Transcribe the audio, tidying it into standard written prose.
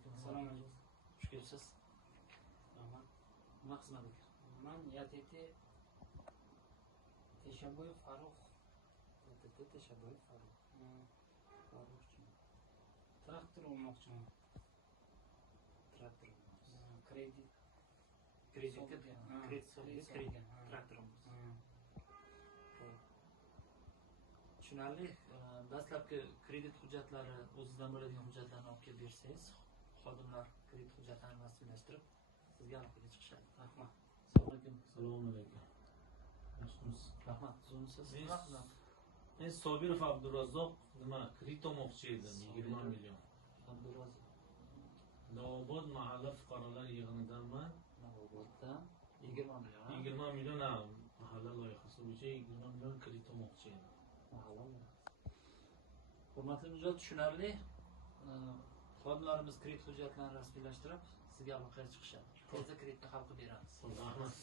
Assalomu alaykum. Xush kelibsiz. Rahmat. Nima xizmat ekan? Men YTT Teshaboyev Farruh. YTT Teshaboyev Farruh. Farruhchi. Traktor olmoqchiman. Traktor olmoqchisiz. Kredit. Traktor olmoqchisiz. Tushunarli. Dastlabki kredit hujjatlari, o'zingizdan bo'ladigan hujjatlarni olib kelib bersangiz, xodimlar kredit hujjatlarini rasmiylashtirib, sizga aloqaga chiqishadi. Rahmat. Assalomu alaykum. Assalomu alaykum. Yaxshimisiz? Rahmat. Siz Men Sobirov Abdurazzoq nima kredit olmoqchi edim 20 million. Abdurazzoq. Navobod mahalla fuqarolar yig'inidanman. Navobodda 20 million. 20 million mahalla loyihasi bo'yicha 20 million kredit olmoqchi edim. Mahalla. Hurmatli mijozlar, tushunarli. Xodimlarimiz kredit hujjatlarini rasmiylashtirib, sizga aloqaga chiqishadi. Tezda kreditni hal qilib beramiz. Rahmat.